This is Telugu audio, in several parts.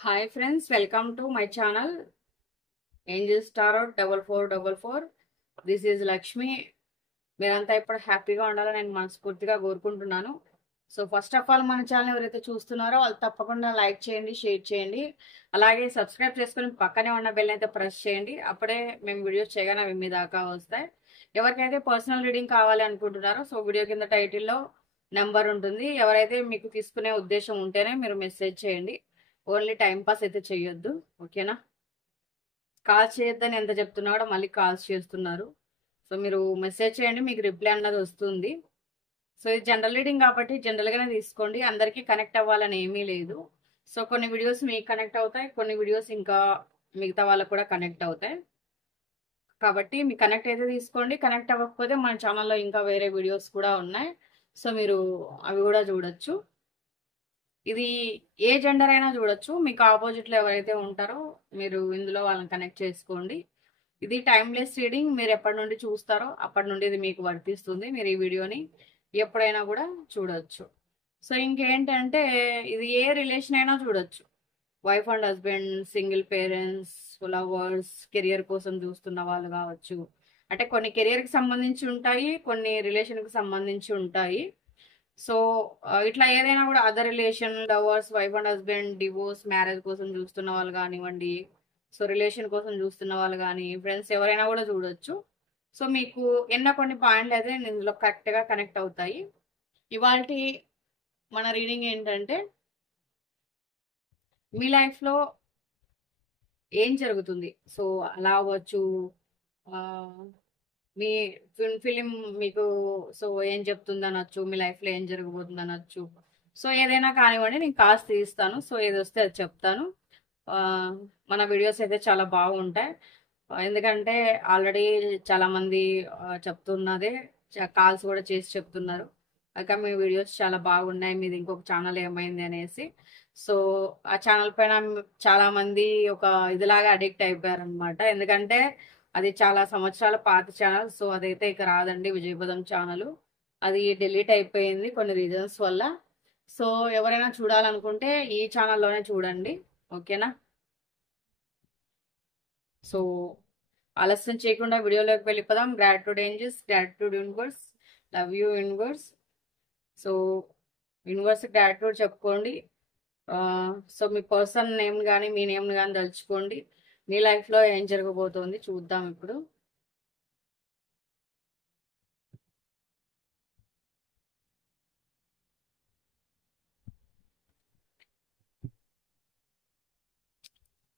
Hi friends, welcome to my channel Angels Tarot 4444. This is Lakshmi. మీరంతా ఇప్పుడు హ్యాపీగా ఉండాలని నేను మనస్ఫూర్తిగా కోరుకుంటున్నాను. సో ఫస్ట్ ఆఫ్ ఆల్ మన ఛానల్ ఎవరైతే చూస్తున్నారో వాళ్ళు తప్పకుండా లైక్ చేయండి, షేర్ చేయండి, అలాగే సబ్స్క్రైబ్ చేసుకుని పక్కనే ఉన్న బెల్ అయితే ప్రెస్ చేయండి. అప్పుడే మేము వీడియోస్ చేయగానే అవి మీ దాకా వస్తాయి. ఎవరికైతే పర్సనల్ రీడింగ్ కావాలి అనుకుంటున్నారో సో వీడియో కింద టైటిల్లో నెంబర్ ఉంటుంది. ఎవరైతే మీకు తీసుకునే ఉద్దేశం ఉంటేనే మీరు మెసేజ్ చేయండి. ఓన్లీ టైం పాస్ అయితే చేయొద్దు, ఓకేనా? కాల్ చేయొద్దని ఎంత చెప్తున్నా కూడా మళ్ళీ కాల్స్ చేస్తున్నారు. సో మీరు మెసేజ్ చేయండి, మీకు రిప్లై అన్నది వస్తుంది. సో ఇది జనరల్ రీడింగ్ కాబట్టి జనరల్గానే తీసుకోండి. అందరికీ కనెక్ట్ అవ్వాలని ఏమీ లేదు. సో కొన్ని వీడియోస్ మీకు కనెక్ట్ అవుతాయి, కొన్ని వీడియోస్ ఇంకా మిగతా వాళ్ళకు కూడా కనెక్ట్ అవుతాయి. కాబట్టి మీ కనెక్ట్ అయితే తీసుకోండి. కనెక్ట్ అవ్వకపోతే మన ఛానల్లో ఇంకా వేరే వీడియోస్ కూడా ఉన్నాయి. సో మీరు అవి కూడా చూడొచ్చు. ఇది ఏ జెండర్ అయినా చూడొచ్చు. మీకు ఆపోజిట్లో ఎవరైతే ఉంటారో మీరు ఇందులో వాళ్ళని కనెక్ట్ చేసుకోండి. ఇది టైమ్లెస్ రీడింగ్. మీరు ఎప్పటి నుండి చూస్తారో అప్పటి నుండి ఇది మీకు వర్తిస్తుంది. మీరు ఈ వీడియోని ఎప్పుడైనా కూడా చూడొచ్చు. సో ఇంకేంటంటే ఇది ఏ రిలేషన్ అయినా చూడొచ్చు. Wife and husband, single parents, lovers, career కోసం చూస్తున్న వాళ్ళు కావచ్చు. అంటే కొన్ని కెరియర్కి సంబంధించి ఉంటాయి, కొన్ని రిలేషన్కి సంబంధించి ఉంటాయి. సో ఇట్లా ఏదైనా కూడా other relation, lovers, wife and husband, divorce, marriage కోసం చూస్తున్న వాళ్ళు కానివ్వండి, సో రిలేషన్ కోసం చూస్తున్న వాళ్ళు కానీ, ఫ్రెండ్స్ ఎవరైనా కూడా చూడొచ్చు. సో మీకు కొన్ని పాయింట్లు అయితే ఇందులో కరెక్ట్గా కనెక్ట్ అవుతాయి. ఇవాళ మన రీడింగ్ ఏంటంటే మీ లైఫ్లో ఏం జరుగుతుంది. సో అలా అవ్వచ్చు, మీ ఫిలిం మీకు సో ఏం చెప్తుంది అనొచ్చు, మీ లైఫ్లో ఏం జరగబోతుంది అనొచ్చు. సో ఏదైనా కానివ్వండి, నేను కాస్ట్ తీస్తాను. సో ఏది వస్తే అది చెప్తాను. మన వీడియోస్ అయితే చాలా బాగుంటాయి. ఎందుకంటే ఆల్రెడీ చాలామంది చెప్తున్నదే, కాల్స్ కూడా చేసి చెప్తున్నారు అక్క మీ వీడియోస్ చాలా బాగున్నాయి, మీది ఇంకొక ఛానల్ ఏమైంది అనేసి. సో ఆ ఛానల్ పైన చాలామంది ఒక ఇదిలాగా అడిక్ట్ అయిపోయారు అనమాట. ఎందుకంటే అది చాలా సంవత్సరాల పాత ఛానల్. సో అదైతే ఇక రాదండి, విజయపదం ఛానల్. అది డిలీట్ అయిపోయింది కొన్ని రీజన్స్ వల్ల. సో ఎవరైనా చూడాలనుకుంటే ఈ ఛానల్లోనే చూడండి, ఓకేనా? సో ఆలస్యం చేయకుండా వీడియోలోకి వెళ్ళిపోదాం. Gratitude ఏంజెస్, gratitude universe, love you universe. So universe gratitude చెప్పుకోండి. సో మీ పర్సన్ నేమ్ కానీ మీ నేమ్ కానీ తలుచుకోండి. మీ లైఫ్లో ఏం జరగబోతోంది చూద్దాం ఇప్పుడు.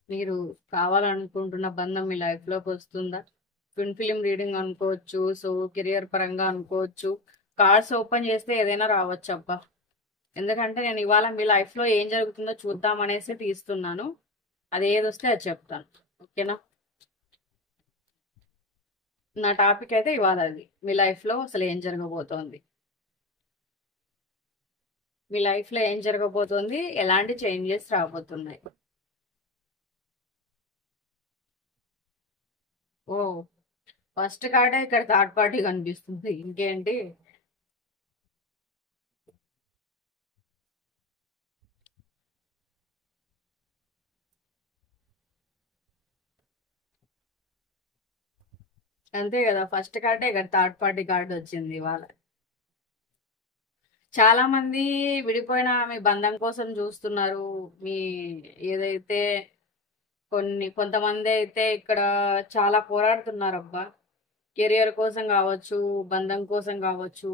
మీరు కావాలనుకుంటున్న బంధం మీ లైఫ్లోకి వస్తుందా? ట్విన్ ఫిలిం రీడింగ్ అనుకోవచ్చు, సో కెరియర్ పరంగా అనుకోవచ్చు. కార్డ్స్ ఓపెన్ చేస్తే ఏదైనా రావచ్చు అబ్బా. ఎందుకంటే నేను ఇవాళ మీ లైఫ్లో ఏం జరుగుతుందో చూద్దాం అనేసి తీస్తున్నాను. అది ఏది వస్తే అది చెప్తాను, ఓకేనా? నా టాపిక్ అయితే ఇవాళ అది, మీ లైఫ్లో అసలు ఏం జరగబోతోంది, మీ లైఫ్లో ఏం జరగబోతోంది, ఎలాంటి చేంజెస్ రాబోతున్నాయి. ఓ ఫస్ట్ కార్డే ఇక్కడ థర్డ్ పార్టీ కనిపిస్తుంది. ఇంకేంటి? అంతే కదా, ఫస్ట్ కార్డే ఇక్కడ థర్డ్ పార్టీ కార్డు వచ్చింది ఇవాళ. చాలా మంది విడిపోయిన మీ బంధం కోసం చూస్తున్నారు. మీ ఏదైతే కొంతమంది అయితే ఇక్కడ చాలా పోరాడుతున్నారు అబ్బా. కెరియర్ కోసం కావచ్చు, బంధం కోసం కావచ్చు.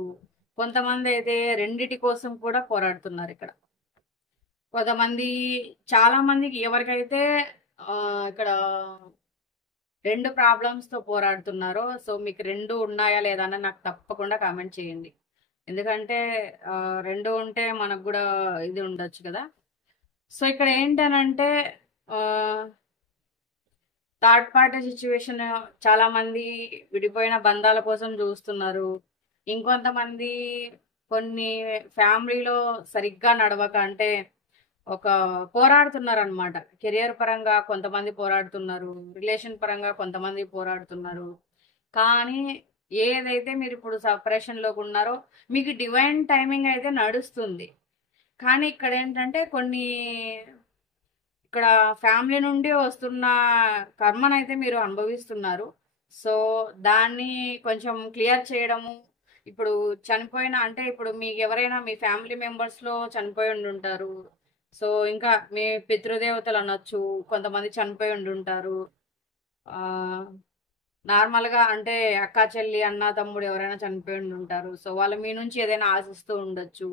కొంతమంది అయితే రెండిటి కోసం కూడా పోరాడుతున్నారు ఇక్కడ. కొంతమంది, చాలా మందికి ఎవరికైతే ఇక్కడ రెండు ప్రాబ్లమ్స్తో పోరాడుతున్నారో సో మీకు రెండు ఉన్నాయా లేదా అని నాకు తప్పకుండా కామెంట్ చేయండి. ఎందుకంటే రెండు ఉంటే మనకు కూడా ఇది ఉండొచ్చు కదా. సో ఇక్కడ ఏంటనంటే థర్డ్ పార్టీ సిచ్యువేషన్, చాలా మంది విడిపోయిన బంధాల కోసం చూస్తున్నారు. ఇంకొంతమంది కొన్ని ఫ్యామిలీలో సరిగ్గా నడవక, అంటే ఒక పోరాడుతున్నారు అనమాట. కెరియర్ పరంగా కొంతమంది పోరాడుతున్నారు, రిలేషన్ పరంగా కొంతమంది పోరాడుతున్నారు. కానీ ఏదైతే మీరు ఇప్పుడు సపరేషన్లోకి ఉన్నారో మీకు డివైన్ టైమింగ్ అయితే నడుస్తుంది. కానీ ఇక్కడ ఏంటంటే ఇక్కడ ఫ్యామిలీ నుండి వస్తున్న కర్మనైతే మీరు అనుభవిస్తున్నారు. సో దాన్ని కొంచెం క్లియర్ చేయడము, ఇప్పుడు చనిపోయిన అంటే ఇప్పుడు మీకు ఎవరైనా మీ ఫ్యామిలీ మెంబర్స్లో చనిపోయి ఉండుంటారు. సో ఇంకా మీ పితృదేవతలు అనొచ్చు, కొంతమంది చనిపోయి ఉండుంటారు. ఆ, నార్మల్గా అంటే అక్క చెల్లి అన్న తమ్ముడు ఎవరైనా చనిపోయి ఉండుంటారు. సో వాళ్ళు మీ నుంచి ఏదైనా ఆశిస్తూ ఉండొచ్చు.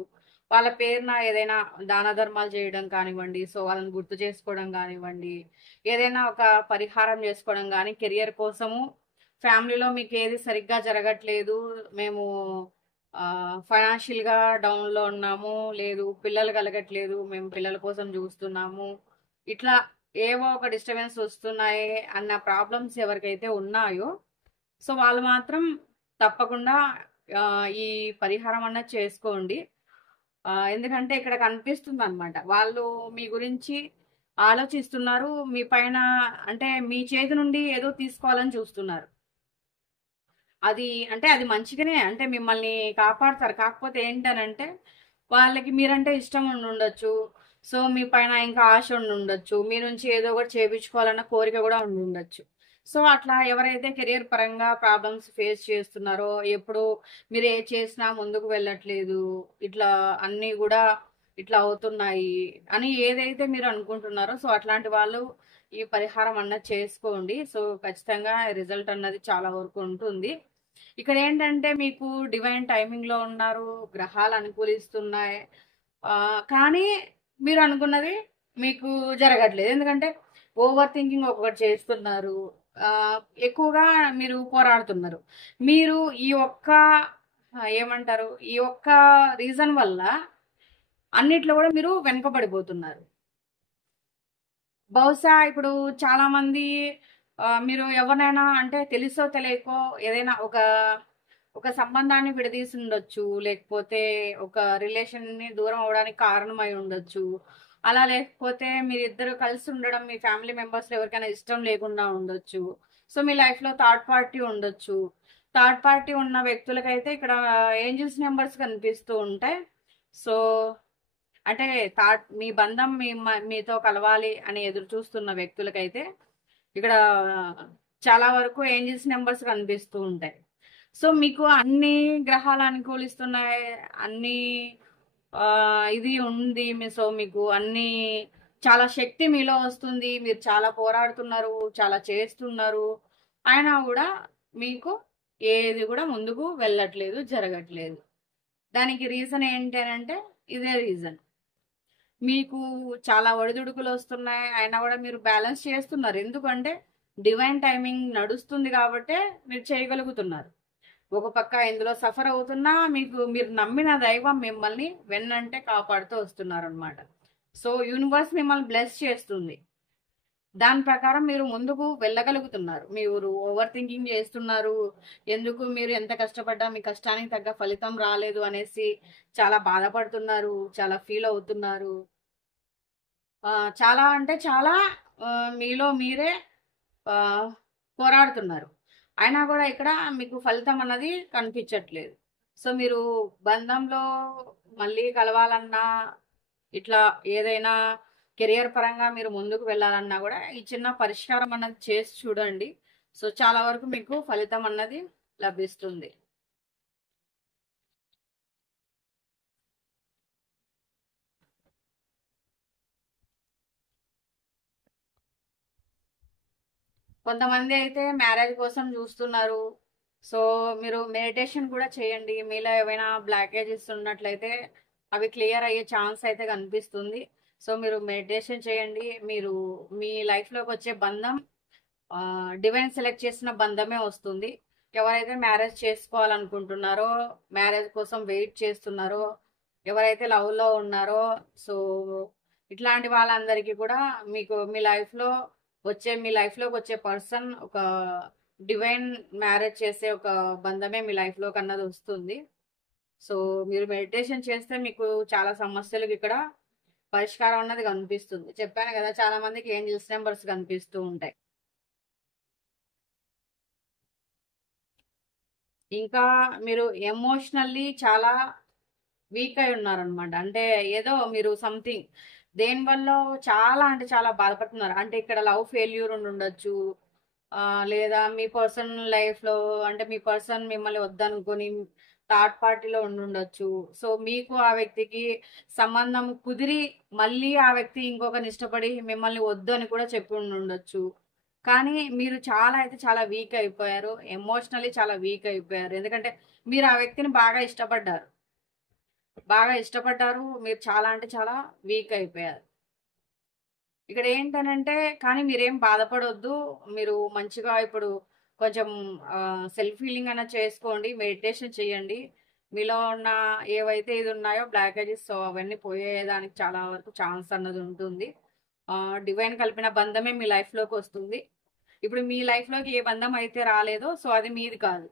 వాళ్ళ పేరున ఏదైనా దాన ధర్మాలు చేయడం కానివ్వండి, సో వాళ్ళని గుర్తు చేసుకోవడం కానివ్వండి, ఏదైనా ఒక పరిహారం చేసుకోవడం కానీ, కెరియర్ కోసము ఫ్యామిలీలో మీకు ఏది సరిగ్గా జరగట్లేదు, మేము ఫైనాన్షియల్గా డౌన్లో ఉన్నాము, లేదు పిల్లలు కలగట్లేదు, మేము పిల్లల కోసం చూస్తున్నాము, ఇట్లా ఏవో ఒక డిస్టర్బెన్స్ వస్తున్నాయి అన్న ప్రాబ్లమ్స్ ఎవరికైతే ఉన్నాయో, సో వాళ్ళు మాత్రం తప్పకుండా ఆ, ఈ పరిహారం అన్నది చేసుకోండి. ఎందుకంటే ఇక్కడ కనిపిస్తుంది అనమాట, వాళ్ళు మీ గురించి ఆలోచిస్తున్నారు, మీ పైన అంటే మీ చేతి నుండి ఏదో తీసుకోవాలని చూస్తున్నారు. అది అంటే అది మంచిగానే, అంటే మిమ్మల్ని కాపాడతారు. కాకపోతే ఏంటనంటే వాళ్ళకి మీరంటే ఇష్టం ఉండి ఉండొచ్చు. సో మీ పైన ఇంకా ఆశ ఉండి ఉండొచ్చు, మీ నుంచి ఏదో ఒకటి చేయించుకోవాలన్న కోరిక కూడా ఉండి ఉండొచ్చు. సో అట్లా ఎవరైతే కెరియర్ పరంగా ప్రాబ్లమ్స్ ఫేస్ చేస్తున్నారో, ఎప్పుడు మీరు ఏ చేసినా ముందుకు వెళ్ళట్లేదు, ఇట్లా అన్నీ కూడా ఇట్లా అవుతున్నాయి అని ఏదైతే మీరు అనుకుంటున్నారో, సో అట్లాంటి వాళ్ళు ఈ పరిహారం అన్నది చేసుకోండి. సో ఖచ్చితంగా రిజల్ట్ అన్నది చాలా వరకు ఉంటుంది. ఇక్కడ ఏంటంటే మీకు డివైన్ టైమింగ్ లో ఉన్నారు, గ్రహాలు అనుకూలిస్తున్నాయి. కానీ మీరు అనుకున్నది మీకు జరగట్లేదు. ఎందుకంటే ఓవర్ థింకింగ్ ఒకటి చేస్తున్నారు, ఆ, ఎక్కువగా మీరు పోరాడుతున్నారు. మీరు ఈ ఒక్క ఏమంటారు, ఈ ఒక్క రీజన్ వల్ల అన్నిట్లో కూడా మీరు వెనుకబడిపోతున్నారు. బహుశా ఇప్పుడు చాలా మంది మీరు ఎవరినైనా అంటే తెలుసో తెలియకో ఏదైనా ఒక ఒక సంబంధాన్ని విడదీసి ఉండొచ్చు, లేకపోతే ఒక రిలేషన్ ని దూరం అవడానికి కారణమై ఉండొచ్చు. అలా లేకపోతే మీరిద్దరు కలిసి ఉండడం మీ ఫ్యామిలీ మెంబర్స్ ఎవరికైనా ఇష్టం లేకుండా ఉండొచ్చు. సో మీ లైఫ్ లో థర్డ్ పార్టీ ఉండొచ్చు. థర్డ్ పార్టీ ఉన్న వ్యక్తులకైతే ఇక్కడ ఏంజిల్స్ నెంబర్స్ కనిపిస్తూ ఉంటాయి. సో అంటే మీ బంధం మీతో కలవాలి అని ఎదురు చూస్తున్న వ్యక్తులకైతే ఇక్కడ చాలా వరకు ఏంజిల్స్ నెంబర్స్ కనిపిస్తూ ఉంటాయి. సో మీకు అన్ని గ్రహాలు అనుకూలిస్తున్నాయి, అన్ని ఇది ఉంది సో మీకు అన్ని చాలా శక్తి మీలో వస్తుంది, మీరు చాలా పోరాడుతున్నారు, చాలా చేస్తున్నారు, అయినా కూడా మీకు ఏది కూడా ముందుకు వెళ్ళట్లేదు, జరగట్లేదు. దానికి రీజన్ ఏంటి అని అంటే ఇదే రీజన్. మీకు చాలా ఒడిదుడుకులు వస్తున్నాయి, అయినా కూడా మీరు బ్యాలెన్స్ చేస్తున్నారు. ఎందుకంటే డివైన్ టైమింగ్ నడుస్తుంది కాబట్టి మీరు చేయగలుగుతున్నారు. ఒక పక్క ఇందులో సఫర్ అవుతున్నా మీకు మీరు నమ్మిన దైవం మిమ్మల్ని వెన్నంటే కాపాడుతూ వస్తున్నారు అనమాట. సో యూనివర్స్ మిమ్మల్ని బ్లెస్ చేస్తుంది, దాని ప్రకారం మీరు ముందుకు వెళ్ళగలుగుతున్నారు. మీరు ఓవర్ థింకింగ్ చేస్తున్నారు, ఎందుకు మీరు ఎంత కష్టపడ్డా మీ కష్టానికి తగ్గ ఫలితం రాలేదు అనేసి చాలా బాధపడుతున్నారు, చాలా ఫీల్ అవుతున్నారు. చాలా అంటే చాలా మీలో మీరే పోరాడుతున్నారు, అయినా కూడా ఇక్కడ మీకు ఫలితం అన్నది కనిపించట్లేదు. సో మీరు బంధంలో మళ్ళీ కలవాలన్నా, ఇట్లా ఏదైనా కెరియర్ పరంగా మీరు ముందుకు వెళ్ళాలన్నా కూడా ఈ చిన్న పరిష్కారం అన్నది చేసి చూడండి. సో చాలా వరకు మీకు ఫలితం అన్నది లభిస్తుంది. కొంతమంది అయితే మ్యారేజ్ కోసం చూస్తున్నారు. సో మీరు మెడిటేషన్ కూడా చేయండి. మీలో ఏమైనా బ్లాకేజెస్ ఉన్నట్లయితే అవి క్లియర్ అయ్యే ఛాన్స్ అయితే కనిపిస్తుంది. సో మీరు మెడిటేషన్ చేయండి. మీరు మీ లైఫ్లోకి వచ్చే బంధం డివైన్ సెలెక్ట్ చేసిన బంధమే వస్తుంది. ఎవరైతే మ్యారేజ్ చేసుకోవాలనుకుంటున్నారో, మ్యారేజ్ కోసం వెయిట్ చేస్తున్నారో, ఎవరైతే లవ్లో ఉన్నారో, సో ఇట్లాంటి వాళ్ళందరికీ కూడా మీకు మీ లైఫ్లోకి వచ్చే పర్సన్ ఒక డివైన్ మ్యారేజ్ చేసే ఒక బంధమే మీ లైఫ్లోకి అన్నది వస్తుంది. సో మీరు మెడిటేషన్ చేస్తే మీకు చాలా సమస్యలకు ఇక్కడ పరిష్కారం అన్నది కనిపిస్తుంది. చెప్పాను కదా, చాలా మందికి ఏంజిల్స్ నెంబర్స్ కనిపిస్తూ ఉంటాయి. ఇంకా మీరు ఎమోషనల్లీ చాలా వీక్ అయి ఉన్నారనమాట. అంటే ఏదో మీరు సంథింగ్ దేనివల్ల చాలా అంటే చాలా బాధపడుతున్నారు. అంటే ఇక్కడ లవ్ ఫెయిల్యూర్ ఉండొచ్చు. లేదా మీ పర్సనల్ లైఫ్‌లో అంటే మీ పర్సన్ మిమ్మల్ని వద్దనుకొని థర్డ్ పార్టీలో ఉండుండొచ్చు. సో, మీకు ఆ వ్యక్తికి సంబంధం కుదిరి మళ్ళీ ఆ వ్యక్తి ఇంకొకరిని ఇష్టపడి మిమ్మల్ని వద్దు అని కూడా చెప్పి ఉండుండొచ్చు. కానీ మీరు చాలా అయితే చాలా వీక్ అయిపోయారు. ఎమోషనల్లీ చాలా వీక్ అయిపోయారు. ఎందుకంటే మీరు ఆ వ్యక్తిని బాగా ఇష్టపడ్డారు. బాగా ఇష్టపడ్డారు. మీరు చాలా అంటే చాలా వీక్ అయిపోయారు. ఇక్కడ ఏంటనంటే కానీ మీరేం బాధపడొద్దు. మీరు మంచిగా ఇప్పుడు కొంచెం సెల్ఫ్ హీలింగ్ అన్నా చేసుకోండి. మెడిటేషన్ చేయండి. మీలో ఉన్న ఏవైతే ఇది ఉన్నాయో బ్లాకేజెస్ సో అవన్నీ పోయేదానికి చాలా వరకు ఛాన్స్ అన్నది ఉంటుంది. డివైన్ కలిపిన బంధమే మీ లైఫ్‌లోకి వస్తుంది. ఇప్పుడు మీ లైఫ్‌లోకి ఏ బంధం అయితే రాలేదో సో అది మీది కాదు.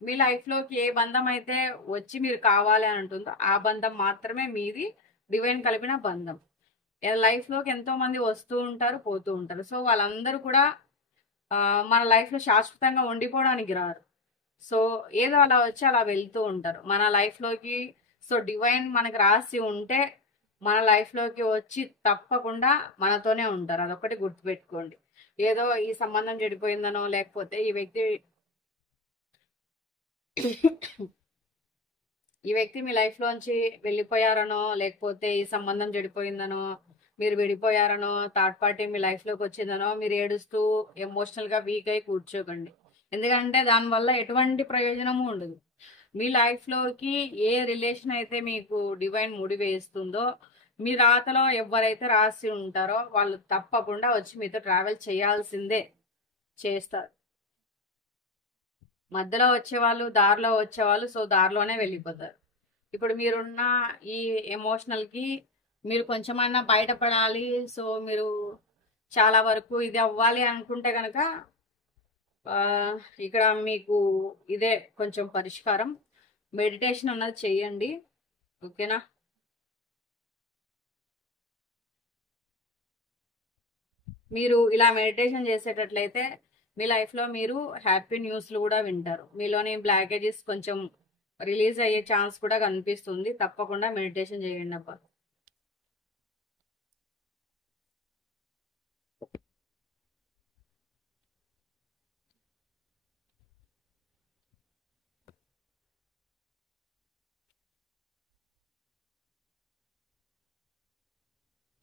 మీ లైఫ్‌లోకి ఏ బంధం అయితే వచ్చి మీరు కావాలి అని అంటుందో ఆ బంధం మాత్రమే మీది. డివైన్ కలిపిన బంధం. లైఫ్‌లోకి ఎంతోమంది వస్తూ ఉంటారు, పోతూ ఉంటారు. సో, వాళ్ళందరూ కూడా మన లైఫ్‌లో శాశ్వతంగా ఉండిపోవడానికి రారు. సో, ఏదో అలా వచ్చి అలా వెళ్తూ ఉంటారు. మన లైఫ్‌లోకి సో, డివైన్ మనకి రాసి ఉంటే మన లైఫ్‌లోకి వచ్చి తప్పకుండా మనతోనే ఉంటారు. అదొక్కటి గుర్తుపెట్టుకోండి. ఏదో ఈ సంబంధం చెడిపోయిందనో, లేకపోతే ఈ వ్యక్తి మీ లైఫ్‌లోంచి వెళ్ళిపోయారనో, లేకపోతే ఈ సంబంధం చెడిపోయిందనో, మీరు విడిపోయారనో, థర్డ్ పార్టీ మీ లైఫ్‌లోకి వచ్చిందనో, మీరు ఏడుస్తూ ఎమోషనల్‌గా వీక్ అయి కూర్చోకండి. ఎందుకంటే దానివల్ల ఎటువంటి ప్రయోజనము ఉండదు. మీ లైఫ్‌లోకి ఏ రిలేషన్ అయితే మీకు డివైన్ ముడివేస్తుందో, మీ రాతలో ఎవరైతే రాసి ఉంటారో వాళ్ళు తప్పకుండా వచ్చి మీతో ట్రావెల్ చేయాల్సిందే. చేస్తారు. మధ్యలో వచ్చేవాళ్ళు, దారిలో వచ్చేవాళ్ళు సో దారిలోనే వెళ్ళిపోతారు. ఇప్పుడు మీరున్న ఈ ఎమోషనల్‌కి మీరు కొంచెమన్నా బయటపడాలి. సో, మీరు చాలా వరకు ఇది అవ్వాలి అనుకుంటే గనక ఇక్కడ మీకు ఇదే కొంచెం పరిష్కారం. మెడిటేషన్ అన్నది చెయ్యండి. ఓకేనా? మీరు ఇలా మెడిటేషన్ చేసేటట్లయితే మీ లైఫ్‌లో మీరు హ్యాపీ న్యూస్‌లు కూడా వింటారు. మీలోని బ్లాకేజెస్ కొంచెం రిలీజ్ అయ్యే ఛాన్స్ కూడా కనిపిస్తుంది. తప్పకుండా మెడిటేషన్ చేయండబ్బా.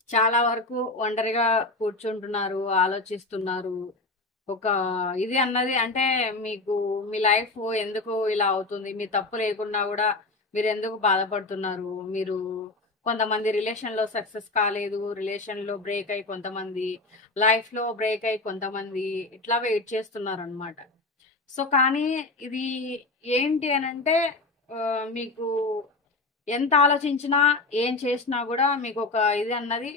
చాలా వరకు ఒంటరిగా కూర్చుంటున్నారు, ఆలోచిస్తున్నారు. ఒక ఇది అన్నది అంటే మీకు మీ లైఫ్ ఎందుకు ఇలా అవుతుంది? మీ తప్పు లేకున్నా గూడా మీరెందుకు బాధపడుతున్నారు? మీరు కొంతమంది రిలేషన్‌లో సక్సెస్ కాలేదు. రిలేషన్‌లో బ్రేక్ అయ్యి కొంతమంది, లైఫ్‌లో బ్రేక్ అయ్యి కొంతమంది ఇట్లా వెయిట్ చేస్తున్నారనమాట. సో, కానీ ఇది ఏంటి అనంటే మీకు ఎంత ఆలోచించినా, ఏం చేసినా గూడా మీకొక ఇది అన్నది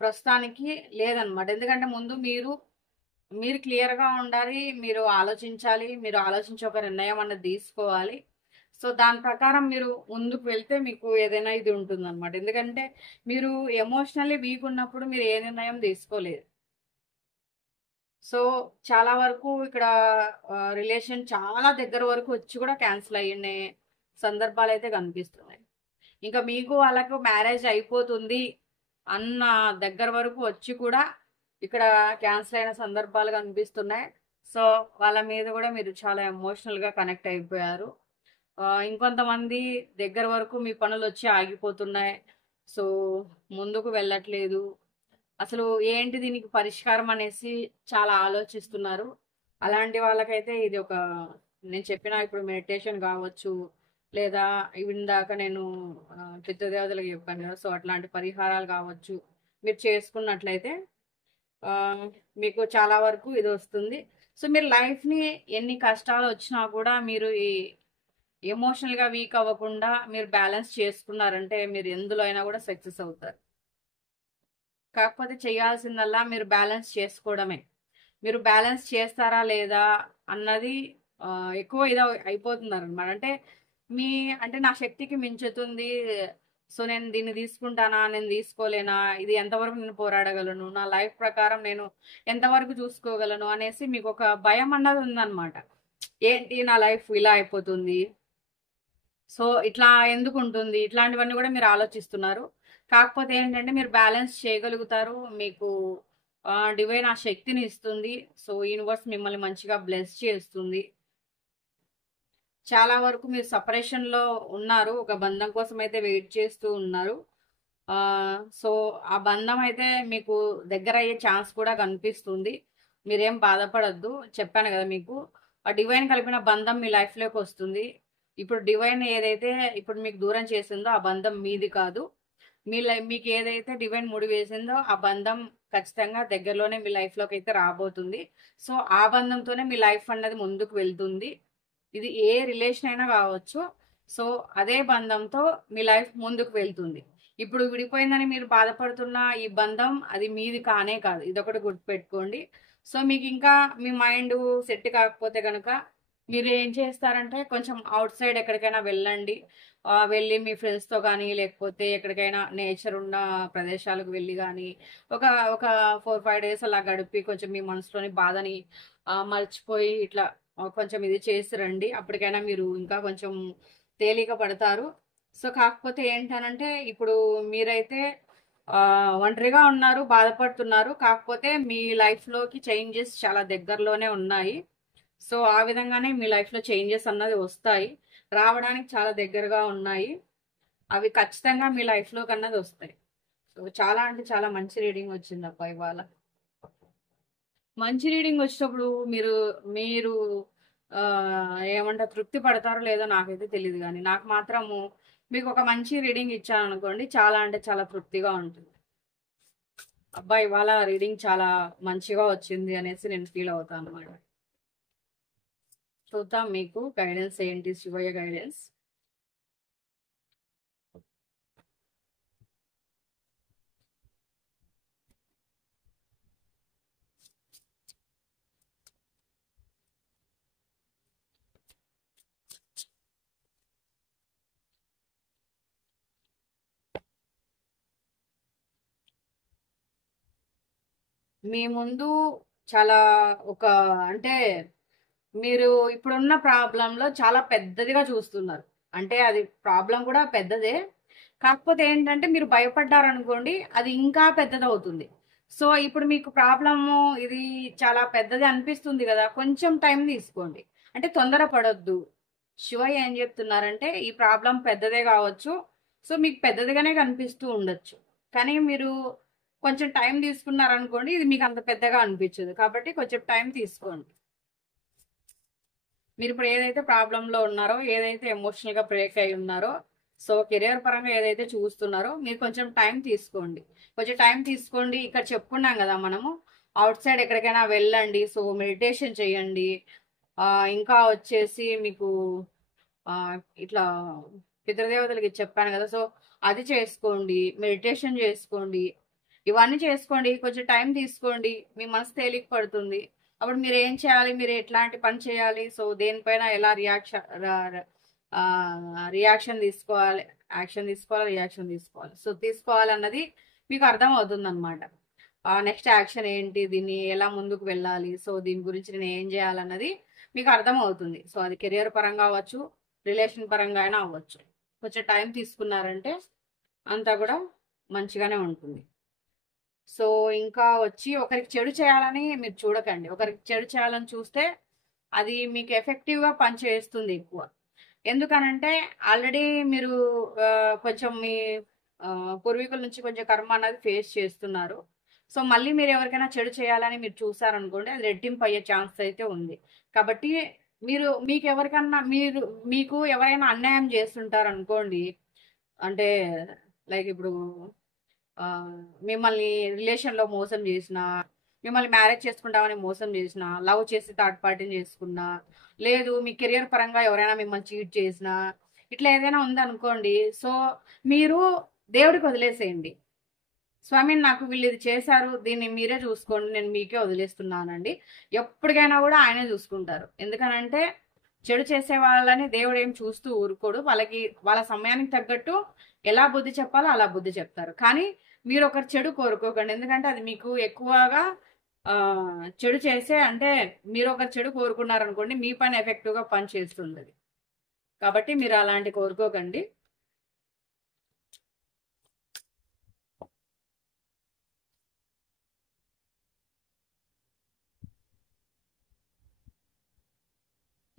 ప్రస్తుతానికి లేదనమాట. ఎందుకంటే ముందు మీరు క్లియర్‌గా ఉండాలి. మీరు ఆలోచించాలి. మీరు ఆలోచించి ఒక నిర్ణయం అన్నది తీసుకోవాలి. సో, దాని ప్రకారం మీరు ముందుకు వెళ్తే మీకు ఏదైనా ఇది ఉంటుందనమాట. ఎందుకంటే మీరు ఎమోషనల్లీ వీక్ ఉన్నప్పుడు మీరు ఏ నిర్ణయం తీసుకోలేరు. సో, చాలా వరకు ఇక్కడ రిలేషన్ చాలా దగ్గర వరకు వచ్చి కూడా క్యాన్సిల్ అయ్యుండే సందర్భాలైతే కనిపిస్తున్నాయి. ఇంకా మీకు వాళ్ళకు మ్యారేజ్ అయిపోతుంది అన్న దగ్గర వరకు వచ్చి కూడా ఇక్కడ క్యాన్సిల్ అయిన సందర్భాలు కనిపిస్తున్నాయి. సో, వాళ్ళ మీద కూడా మీరు చాలా ఎమోషనల్‌గా కనెక్ట్ అయిపోయారు. ఇంకొంతమంది దగ్గర వరకు మీ పనులొచ్చి ఆగిపోతున్నాయి. సో, ముందుకు వెళ్ళట్లేదు. అసలు ఏంటి దీనికి పరిష్కారం అనేసి చాలా ఆలోచిస్తున్నారు. అలాంటి వాళ్ళకైతే ఇది ఒక నేను చెప్పిన ఇప్పుడు మెడిటేషన్ కావచ్చు, లేదా ఇందాక నేను పితృదేవతలకు చెప్పాను కదా! సో, అట్లాంటి పరిహారాలు కావచ్చు. మీరు చేసుకున్నట్లయితే మీకు చాలా వరకు ఇదొస్తుంది. సో, మీరు లైఫ్‌ని ఎన్ని కష్టాలొచ్చినా కూడా మీరు ఈ ఎమోషనల్‌గా వీక్ అవ్వకుండా మీరు బ్యాలెన్స్ చేసుకున్నారంటే మీరు ఎందులో అయినా కూడా సక్సెస్ అవుతారు. కాకపోతే చేయాల్సిందల్లా మీరు బ్యాలెన్స్ చేసుకోవడమే. మీరు బ్యాలెన్స్ చేస్తారా లేదా అన్నది ఎక్కువ అయిపోతున్నారనమాట. అంటే నా శక్తికి మించుతుంది. సో, నేను దీన్ని తీసుకుంటానా? నేను తీసుకోలేనా? ఇది ఎంతవరకు నేను పోరాడగలను? నా లైఫ్ ప్రకారం నేను ఎంతవరకు చూసుకోగలను? అనేసి మీకొక భయం అన్నది ఉందనమాట. ఏంటి నా లైఫ్ ఇలా అయిపోతుంది. సో, ఇట్లా ఎందుకుంటుంది? ఇట్లాంటివన్నీ కూడా మీరు ఆలోచిస్తున్నారు. కాకపోతే ఏంటంటే మీరు బ్యాలెన్స్ చేయగలుగుతారు. మీకు డివైన్ ఆ శక్తిని ఇస్తుంది. సో యూనివర్స్ మిమ్మల్ని మంచిగా బ్లెస్ చేస్తుంది. చాలా వరకు మీరు సెపరేషన్‌లో ఉన్నారు. ఒక బంధం కోసం అయితే వెయిట్ చేస్తూ ఉన్నారు. సో, ఆ బంధం అయితే మీకు దగ్గరయ్యే ఛాన్స్ కూడా కనిపిస్తుంది. మీరేం బాధపడొద్దు. చెప్పాను గదా మీకు. ఆ డివైన్ కలిపిన బంధం మీ లైఫ్‌లోకొస్తుంది. ఇప్పుడు డివైన్ ఏదైతే ఇప్పుడు మీకు దూరం చేసిందో ఆ బంధం మీది కాదు. మీకేదైతే డివైన్ ముడివేసిందో ఆ బంధం ఖచ్చితంగా దగ్గరలోనే మీ లైఫ్‌లోకైతే రాబోతుంది. సో, ఆ బంధంతోనే మీ లైఫ్ అన్నది ముందుకు వెళ్తుంది. ఇది ఏ రిలేషన్ అయినా కావచ్చు. సో అదే బంధంతో మీ లైఫ్ ముందుకు వెళ్తుంది. ఇప్పుడు విడిపోయిందని మీరు బాధపడుతున్న ఈ బంధం అది మీది కానే కాదు. ఇదొకటి గుర్తుపెట్టుకోండి. సో మీకు ఇంకా మీ మైండ్ సెట్ కాకపోతే గనుక మీరు ఏం చేస్తారంటే కొంచెం అవుట్ సైడ్ ఎక్కడికైనా వెళ్ళండి. వెళ్ళి మీ ఫ్రెండ్స్తో కానీ లేకపోతే ఎక్కడికైనా నేచర్ ఉన్న ప్రదేశాలకు వెళ్ళి కానీ ఒక ఒక 4-5 డేస్ అలా గడిపి కొంచెం మీ మనసులోని బాధని మర్చిపోయి ఇట్లా కొంచెం ఇది చేసి రండి. అప్పటికైనా మీరు ఇంకా కొంచెం తేలిక పడతారు. సో కాకపోతే ఏంటనంటే ఇప్పుడు మీరైతే ఒంటరిగా ఉన్నారు, బాధపడుతున్నారు. కాకపోతే మీ లైఫ్‌లోకి చేంజెస్ చాలా దగ్గరలోనే ఉన్నాయి. సో ఆ విధంగానే మీ లైఫ్‌లో చేంజెస్ అన్నది వస్తాయి. రావడానికి చాలా దగ్గరగా ఉన్నాయి. అవి ఖచ్చితంగా మీ లైఫ్‌లోకి అన్నది వస్తాయి. సో చాలా అంటే చాలా మంచి రీడింగ్ వచ్చిందబ్బా ఇవాళ. మంచి రీడింగ్ వచ్చినప్పుడు మీరు మీరు ఏమంటారు తృప్తి పడతారో లేదో నాకైతే తెలీదు గానీ, నాకు మాత్రము మీకు ఒక మంచి రీడింగ్ ఇచ్చాననుకోండి చాలా అంటే చాలా తృప్తిగా ఉంటుంది. అబ్బా! ఇవాళ రీడింగ్ చాలా మంచిగా వచ్చింది అనేసి నేను ఫీల్ అవుతానన్నమాట. చూద్దాం మీకు గైడెన్స్ ఏంటి, శివయ్య గైడెన్స్. మీ ముందు చాలా ఒక అంటే మీరు ఇప్పుడున్న ప్రాబ్లంలో చాలా పెద్దదిగా చూస్తున్నారు. అంటే అది ప్రాబ్లం కూడా పెద్దదే. కాకపోతే ఏంటంటే మీరు భయపడ్డారనుకోండి అది ఇంకా పెద్దదవుతుంది. సో ఇప్పుడు మీకు ప్రాబ్లము ఇది చాలా పెద్దది అనిపిస్తుంది కదా, కొంచెం టైం తీసుకోండి. అంటే తొందర పడొద్దు. శివయ్య ఏం చెప్తున్నారంటే ఈ ప్రాబ్లం పెద్దదే కావచ్చు. సో మీకు పెద్దదిగానే కనిపిస్తూ ఉండొచ్చు. కానీ మీరు కొంచెం టైం తీసుకున్నారనుకోండి ఇది మీకు అంత పెద్దగా అనిపించదు. కాబట్టి కొంచెం టైం తీసుకోండి. మీరు ఇప్పుడు ఏదైతే ప్రాబ్లంలో ఉన్నారో, ఏదైతే ఎమోషనల్గా బ్రేక్ అయి ఉన్నారో, సో కెరియర్ పరంగా ఏదైతే చూస్తున్నారో మీరు కొంచెం టైం తీసుకోండి. కొంచెం టైం తీసుకోండి. ఇక్కడ చెప్పుకున్నాం కదా మనము అవుట్ సైడ్ ఎక్కడికైనా వెళ్ళండి. సో మెడిటేషన్ చేయండి. ఇంకా వచ్చేసి మీకు ఇట్లా పితృదేవతలకి చెప్పాను కదా, సో అది చేసుకోండి, మెడిటేషన్ చేసుకోండి, ఇవన్నీ చేసుకోండి. కొంచెం టైం తీసుకోండి, మీ మనసు తేలిక పడుతుంది. అప్పుడు మీరు ఏం చేయాలి, మీరు ఎట్లాంటి పని చేయాలి, సో దేనిపైన ఎలా రియాక్షన్ తీసుకోవాలి, యాక్షన్ తీసుకోవాలి, రియాక్షన్ తీసుకోవాలి, సో తీసుకోవాలన్నది మీకు అర్థం అవుతుంది అనమాట. నెక్స్ట్ యాక్షన్ ఏంటి, దీన్ని ఎలా ముందుకు వెళ్ళాలి, సో దీని గురించి నేను ఏం చేయాలన్నది మీకు అర్థం అవుతుంది. సో అది కెరియర్ పరంగా అవ్వచ్చు, రిలేషన్ పరంగా అయినా అవ్వచ్చు. కొంచెం టైం తీసుకున్నారంటే అంతా కూడా మంచిగానే ఉంటుంది. సో ఇంకా వచ్చి ఒకరికి చెడు చేయాలని మీరు చూడకండి. ఒకరికి చెడు చేయాలని చూస్తే అది మీకు ఎఫెక్టివ్గా పనిచేస్తుంది ఎక్కువ. ఎందుకనంటే ఆల్రెడీ మీరు కొంచెం మీ పూర్వీకుల నుంచి కొంచెం కర్మ అన్నది ఫేస్ చేస్తున్నారు. సో మళ్ళీ మీరు ఎవరికైనా చెడు చేయాలని మీరు చూసారనుకోండి అది రెట్టింపు అయ్యే ఛాన్స్ అయితే ఉంది. కాబట్టి మీకు ఎవరికన్నా మీకు ఎవరైనా అన్యాయం చేస్తుంటారు అనుకోండి, అంటే లైక్ ఇప్పుడు మిమ్మల్ని రిలేషన్లో మోసం చేసిన, మిమ్మల్ని మ్యారేజ్ చేసుకుంటామని మోసం చేసిన, లవ్ చేసి థర్డ్ పార్టీని చేసుకున్నా, లేదు మీ కెరియర్ పరంగా ఎవరైనా మిమ్మల్ని చీట్ చేసినా, ఇట్లా ఏదైనా ఉందనుకోండి, సో మీరు దేవుడికి వదిలేసేయండి. స్వామి నాకు వీళ్ళు ఇది చేశారు, దీన్ని మీరే చూసుకోండి, నేను మీకే వదిలేస్తున్నానండి. ఎప్పటికైనా కూడా ఆయనే చూసుకుంటారు. ఎందుకనంటే చెడు చేసే వాళ్ళని దేవుడు ఏం చూస్తూ ఊరుకోడు. వాళ్ళ సమయానికి తగ్గట్టు ఎలా బుద్ధి చెప్పాలో అలా బుద్ధి చెప్తారు. కానీ మీరు ఒకరు చెడు కోరుకోకండి. ఎందుకంటే అది మీకు ఎక్కువగా చెడు చేసే, అంటే మీరు ఒకరు చెడు కోరుకున్నారనుకోండి మీ పైన ఎఫెక్టివ్గా పని చేస్తుంది. కాబట్టి మీరు అలాంటి కోరుకోకండి.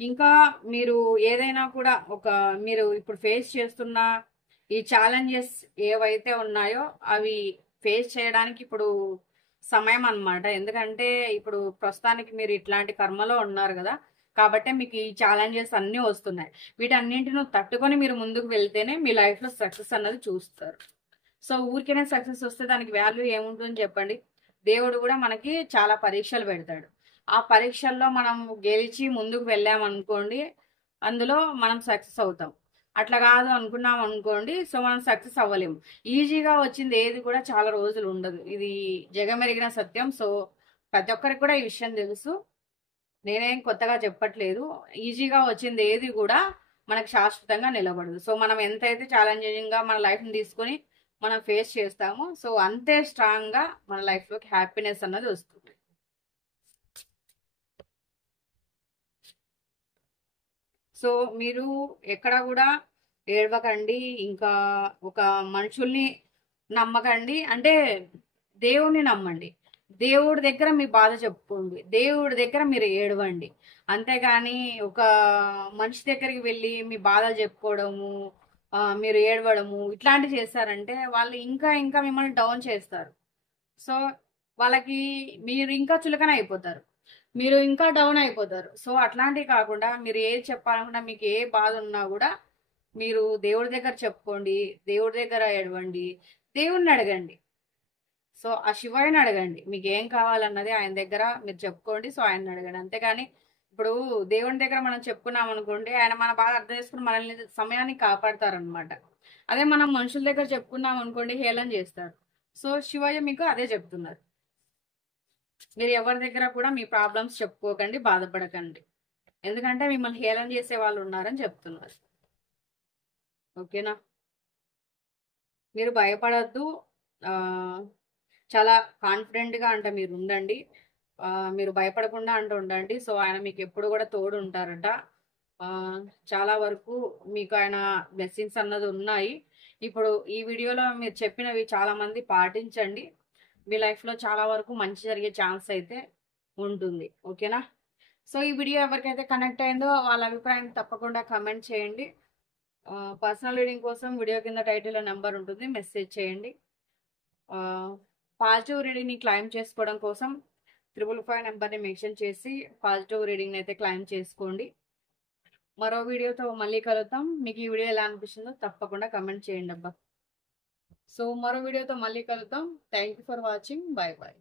ఇంకా మీరు ఏదైనా కూడా మీరు ఇప్పుడు ఫేస్ చేస్తున్న ఈ ఛాలెంజెస్ ఏవైతే ఉన్నాయో అవి ఫేస్ చేయడానికి ఇప్పుడు సమయం అన్నమాట. ఎందుకంటే ఇప్పుడు ప్రస్తుతానికి మీరు ఇట్లాంటి కర్మలో ఉన్నారు కదా, కాబట్టి మీకు ఈ ఛాలెంజెస్ అన్నీ వస్తున్నాయి. వీటన్నింటిని తట్టుకొని మీరు ముందుకు వెళ్తేనే మీ లైఫ్లో సక్సెస్ అన్నది చూస్తారు. సో ఊరికైనా సక్సెస్ వస్తే దానికి వాల్యూ ఏముంటుందని చెప్పండి. దేవుడు కూడా మనకి చాలా పరీక్షలు పెడతాడు. ఆ పరీక్షల్లో మనం గెలిచి ముందుకు వెళ్ళామనుకోండి, అందులో మనం సక్సెస్ అవుతాం. అట్లా కాదు అనుకున్నాం అనుకోండి, సో మనం సక్సెస్ అవ్వలేము. ఈజీగా వచ్చింది ఏది కూడా చాలా రోజులు ఉండదు. ఇది జగమెరిగిన సత్యం. సో ప్రతి ఒక్కరికి కూడా ఈ విషయం తెలుసు. నేనేం కొత్తగా చెప్పట్లేదు. ఈజీగా వచ్చింది ఏది కూడా మనకు శాశ్వతంగా నిలబడదు. సో మనం ఎంతైతే ఛాలెంజింగ్ గా మన లైఫ్ ని తీసుకొని మనం ఫేస్ చేస్తామో, సో అంతే స్ట్రాంగ్ గా మన లైఫ్ లోకి హ్యాపీనెస్ అన్నది వస్తుంది. సో మీరు ఎక్కడ కూడా ఏడవకండి, ఇంకా ఒక మనుషుల్ని నమ్మకండి. అంటే దేవుణ్ణి నమ్మండి. దేవుడి దగ్గర మీ బాధ చెప్పుకోండి, దేవుడి దగ్గర మీరు ఏడవండి. అంతేగాని ఒక మనిషి దగ్గరికి వెళ్ళి మీ బాధలు చెప్పుకోవడము, మీరు ఏడవడము ఇట్లాంటివి చేస్తారంటే వాళ్ళు ఇంకా ఇంకా మిమ్మల్ని డౌన్ చేస్తారు. సో వాళ్ళకి మీరు ఇంకా చులకన అయిపోతారు, మీరు ఇంకా డౌన్ అయిపోతారు. సో అట్లాంటివి కాకుండా మీరు ఏది చెప్పాలనుకున్నా, మీకు ఏ బాధ ఉన్నా కూడా మీరు దేవుడి దగ్గర చెప్పుకోండి, దేవుడి దగ్గర ఏడవండి, దేవుణ్ణి అడగండి. సో ఆ శివయ్యని అడగండి, మీకు ఏం కావాలన్నది ఆయన దగ్గర మీరు చెప్పుకోండి. సో ఆయన్ని అడగండి. అంతేగాని ఇప్పుడు దేవుని దగ్గర మనం చెప్పుకున్నాం అనుకోండి, ఆయన మన బాధ అర్థం చేసుకుని మనల్ని సమయానికి కాపాడతారనమాట. అదే మనం మనుషుల దగ్గర చెప్పుకున్నాం అనుకోండి, హేళన చేస్తారు. సో శివయ్య మీకు అదే చెప్తున్నారు. మీరు ఎవరి దగ్గర కూడా మీ ప్రాబ్లమ్స్ చెప్పుకోకండి, బాధపడకండి. ఎందుకంటే మిమ్మల్ని హేళన చేసే వాళ్ళు ఉన్నారని చెప్తున్నారు. ఓకేనా? మీరు భయపడద్దు. చాలా కాన్ఫిడెంట్గా మీరు ఉండండి. మీరు భయపడకుండా ఉండండి. సో ఆయన మీకు ఎప్పుడు కూడా తోడు ఉంటారట. చాలా వరకు మీకు ఆయన బ్లెస్సింగ్స్ అన్నది ఉన్నాయి. ఇప్పుడు ఈ వీడియోలో మీరు చెప్పినవి చాలా మంది పాటించండి. మీ లైఫ్లో చాలా వరకు మంచి జరిగే ఛాన్స్ అయితే ఉంటుంది. ఓకేనా? సో ఈ వీడియో ఎవరికైతే కనెక్ట్ అయిందో వాళ్ళ అభిప్రాయాన్ని తప్పకుండా కమెంట్ చేయండి. పర్సనల్ రీడింగ్ కోసం వీడియో కింద టైటిల్లో నెంబర్ ఉంటుంది, మెసేజ్ చేయండి. పాజిటివ్ రీడింగ్ని క్లైమ్ చేసుకోవడం కోసం 555 నెంబర్ని మెన్షన్ చేసి పాజిటివ్ రీడింగ్ని అయితే క్లైమ్ చేసుకోండి. మరో వీడియోతో మళ్ళీ కలుద్దాం. మీకు ఈ వీడియో ఎలా అనిపిస్తుందో తప్పకుండా కమెంట్ చేయండి అబ్బా. సో మరో వీడియోతో మళ్ళీ కలుద్దాం. Thank you for watching. Bye bye.